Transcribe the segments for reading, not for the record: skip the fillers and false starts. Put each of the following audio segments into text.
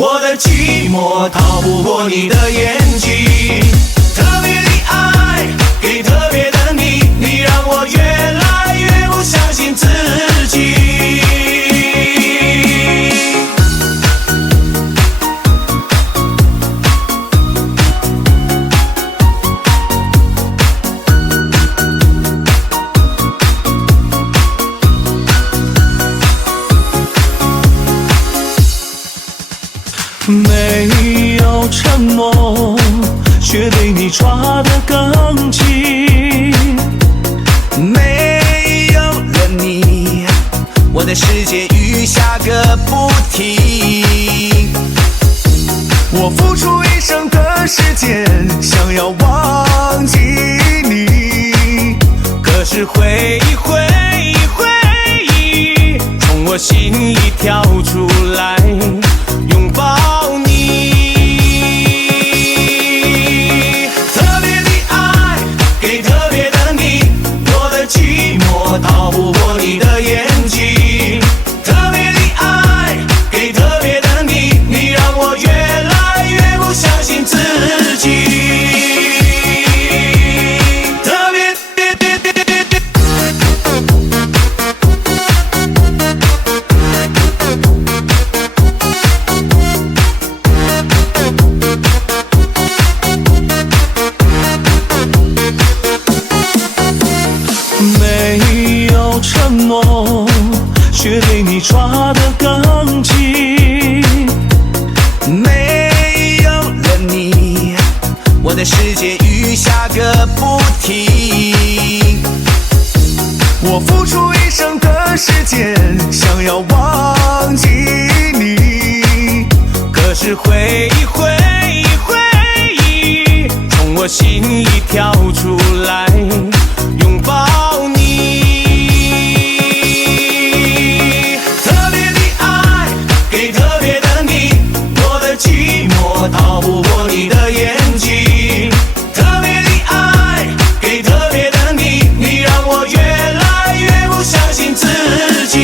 我的寂寞逃不过你的眼睛。特别的爱给特别的你，你让我越来越不相信自己。没有承诺，却被你抓得更紧。没有了你，我的世界雨下个不停。我付出一生的时间，想要忘记你，可是回忆回忆回忆，从我心里跳出来，拥抱你。特别的爱给特别的你，我的寂寞逃不过你的眼睛。特别的爱给特别的你，你让我越来越不相信自己。没有承诺，却被你抓得更紧。没有了你，我的世界雨下个不停。我付出一生的时间，想要忘记你，可是回忆回忆回忆，从我心里跳出来，拥抱你。特别的爱给特别的你，我的寂寞逃不过你的眼睛。特别的爱给特别的你，你让我越来越不相信自己。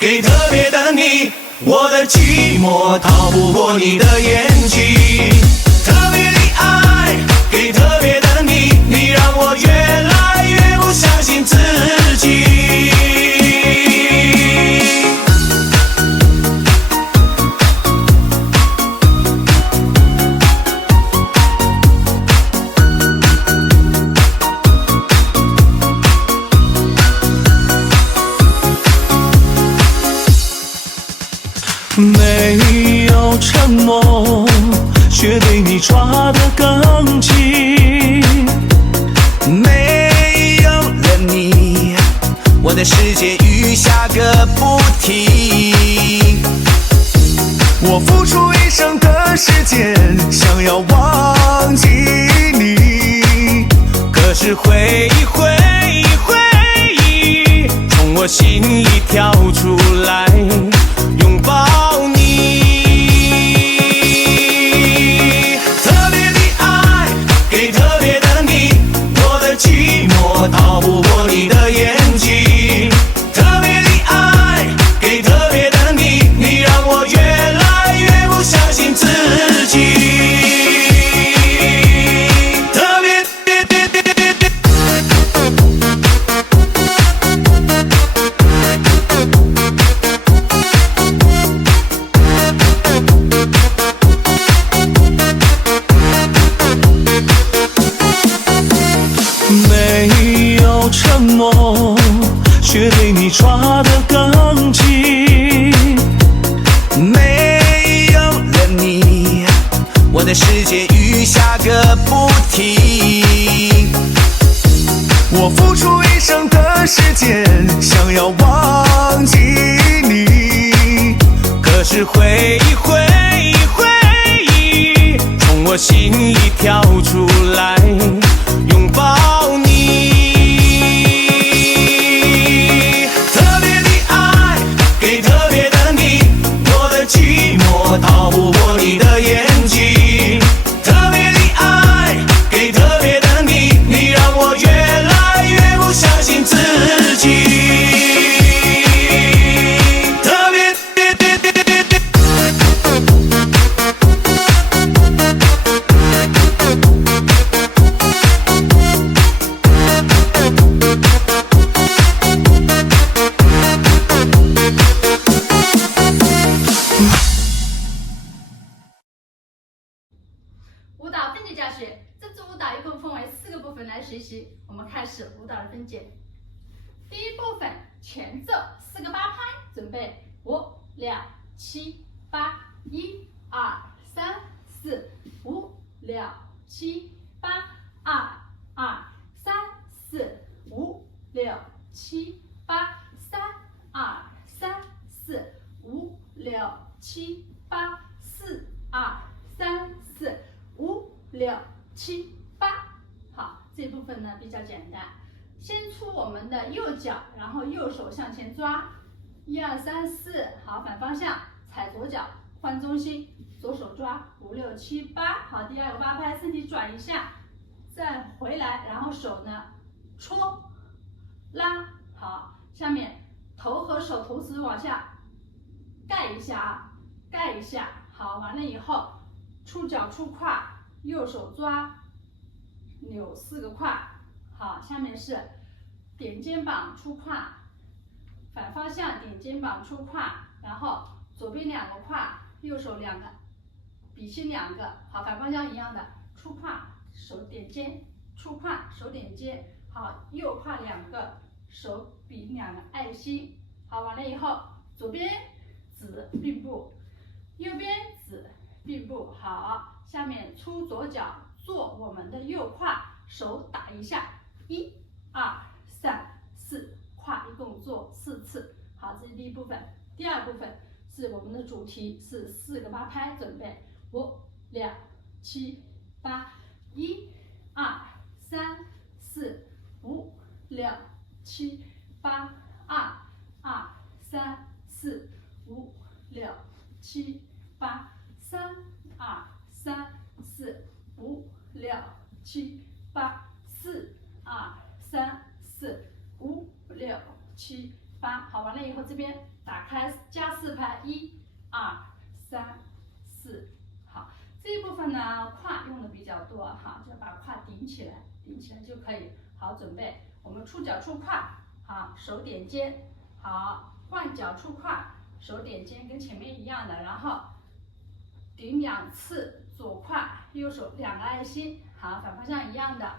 给特别的你，我的寂寞逃不过你的眼睛。特别的爱给特别的你，你让我越来越不相信自己。没有承诺，却被你抓得更紧。没有了你，我的世界雨下个不停。我付出一生的时间，想要忘记你，可是回忆回忆回。我心里跳出来，拥抱你。特别的爱给特别的你，我的寂寞逃不过你的眼睛。特别的爱给特别的你，你让我越来越不相信自己。没有承诺，却被你抓得更紧。没有了你，我的世界雨下个不停。我付出一生的时间，想要忘记你，可是回忆回忆回忆，从我心里跳出来。分解。第一部分前奏4个8拍，准备5、6、7、8，1、2、3、4、5、6、7、8，2、2、3、4、5、6、7、8，3、2、3、4、5、6、7、8，4、2、3、4、5、6、7、8。好，这部分呢比较简单。先出我们的右脚，然后右手向前抓，1、2、3、4，好，反方向，踩左脚，换中心，左手抓5、6、7、8，好，第2个8拍，身体转一下，再回来，然后手呢戳拉，好，下面头和手同时往下盖一下啊，盖一下，好，完了以后出脚出胯，右手抓，扭4个胯，好，下面是点肩膀出胯，反方向点肩膀出胯，然后左边2个胯，右手2个，笔心2个，好，反方向一样的，出胯手点肩，出胯手点肩，好，右胯2个，手比2个爱心，好，完了以后左边指并步，右边指并步，好，下面出左脚做我们的右胯，手打一下，1、2、3、4，胯一共做4次，好，这是第一部分。第2部分是我们的主题，是4个8拍，准备5、6、7、8，1、2、3、4、5、6、7、8，2、2、3、4、5、6、7、8，3、2、3、4、5、6、7、8，4、2、3、4、5、6、7、8，好，完了以后这边打开加4拍，1、2、3、4，好，这一部分呢胯用的比较多哈，就把胯顶起来，顶起来就可以。好，准备我们出脚出胯，好，手点肩，好，换脚出胯，手点肩跟前面一样的，然后顶2次左胯，右手2个爱心，好，反方向一样的，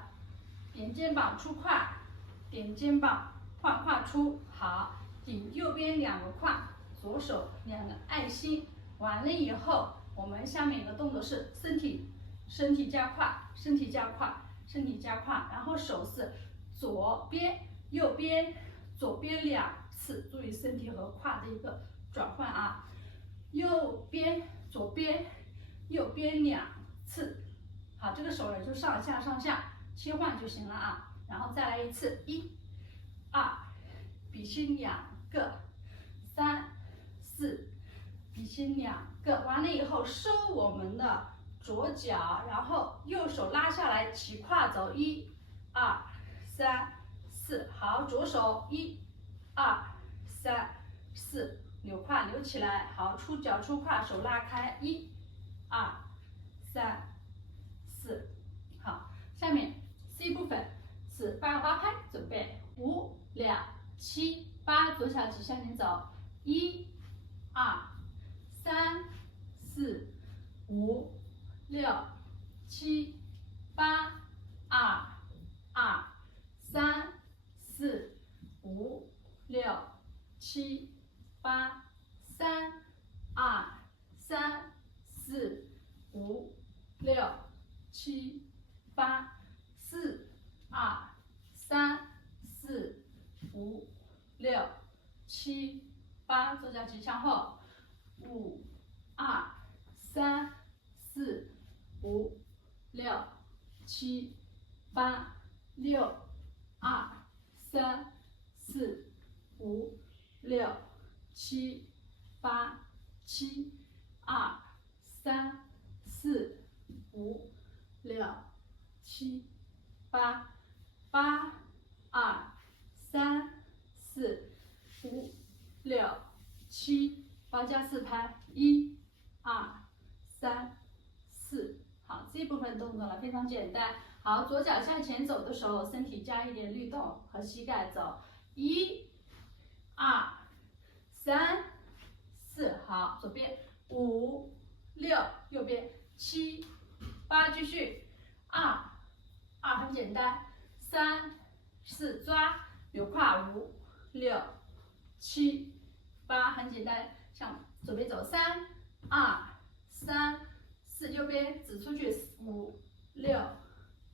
点肩膀出胯，点肩膀换胯出，好，顶右边2个胯，左手2个爱心，完了以后，我们下面一个动作是身体加胯，身体加胯，身体加胯，然后手是左边右边，左边2次，注意身体和胯的一个转换啊，右边左边右边2次，好，这个手呢就上下上下切换就行了啊，然后再来一次，1、2，笔心2个，3、4，笔心2个，完了以后收我们的左脚，然后右手拉下来起胯走，1、2、3、4，好，左手1、2、3、4，扭胯扭起来，好，出脚出胯，手拉开，1、2、3、4，好，下面 C 部分是8个8拍，准备5、6、7、8，左小指向前走，1、2、3、4、5、6、7、8，2、2、3、4、5、6、7、8，3、2、3、4、5、6、7、8，4、2、3、4、5、6、7、8，左脚举向后，5、2、3、4、5、6、7、8，6、2、3、4、5、6、7、8，7、2、3、4、5、6、7、8，8、2、3、4、5、6、7、8，加4拍，1、2、3、4，好，这部分动作呢非常简单。好，左脚向前走的时候，身体加一点律动和膝盖走，1、2、3、4，好，左边5、6，右边7、8，继续，2、2很简单，3、4抓，扭胯5、6、7、8，很简单，向左边走3、2、3、4，右边指出去5、6、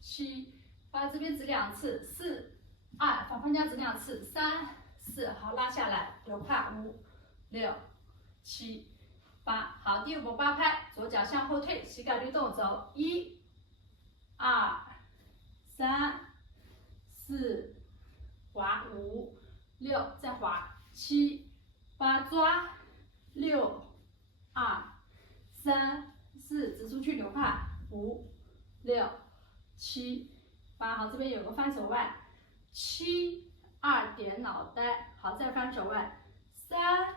7、8，这边指2次，4、2，反方向指2次，3、4，好，拉下来，扭胯5、6、7、8，好，第5步8拍，左脚向后退，膝盖律动走，1、2、3、4，滑5、6，再滑7、8，抓6、2、3、4，指出去扭胯5、6、7、8，好，这边有个翻手腕，7、2点脑袋，好，再翻手腕3、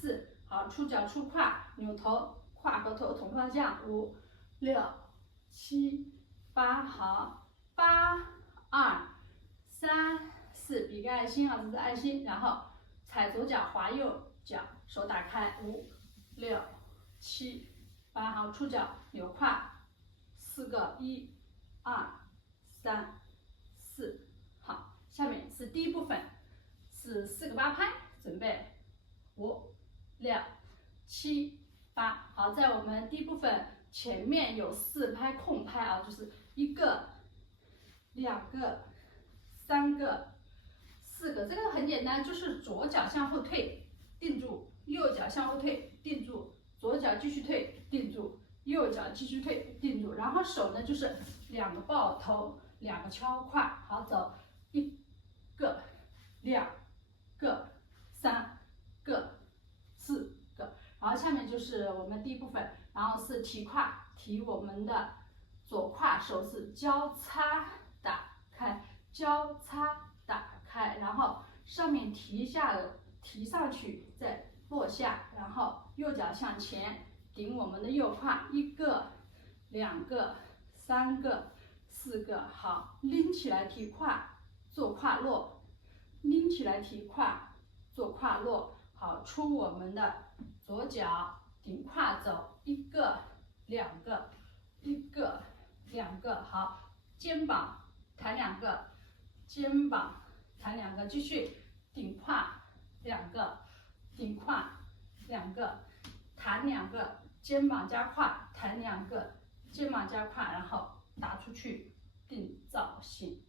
4，好，出脚出胯，扭头，胯和头同方向5、6、7、8，好，8、2、3、4，比个爱心啊，这是爱心，然后踩左脚，滑右脚，手打开5、6、7、8，好，出脚扭胯4个，1、2、3、4，好，下面是第一部分，是4个8拍，准备5、6、7、8，好，在我们第一部分前面有4拍空拍啊，就是1个、2个、3个、4个，这个很简单，就是左脚向后退，定住，右脚向后退，定住，左脚继续退，定住，右脚继续退，定住，然后手呢就是2个抱头，2个敲胯，好，走1个、2个、3个、4个，然后下面就是我们第一部分，然后是提胯，提我们的左胯，手是交叉打开，交叉打开，然后上面提提上去，再落下，然后右脚向前顶我们的右胯，1个、2个、3个、4个，好，拎起来提胯，做胯落，拎起来提胯，做胯落，好，出我们的左脚顶胯走，1个、2个、1个、2个，好，肩膀弹2个，肩膀弹2个，继续顶胯2个，顶胯2个，弹2个，肩膀加胯弹2个，肩膀加胯，然后打出去定造型。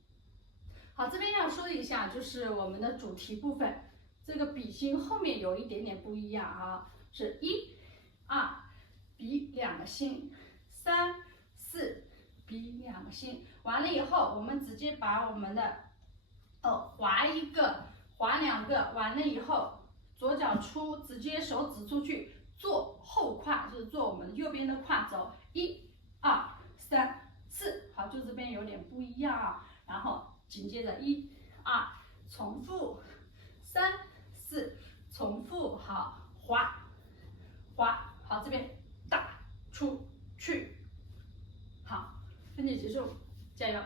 好，这边要说一下，就是我们的主题部分，这个比心后面有一点点不一样啊，是1、2比2个心，3、4比2个心，完了以后，我们直接把我们的滑1个，滑2个，完了以后，左脚出，直接手指出去做后胯，就是做我们右边的胯走，1、2、3、4，好，就这边有点不一样啊，然后紧接着1、2，重复3、4，重复，好，滑，滑，好，这边打出去，好，分解结束，加油。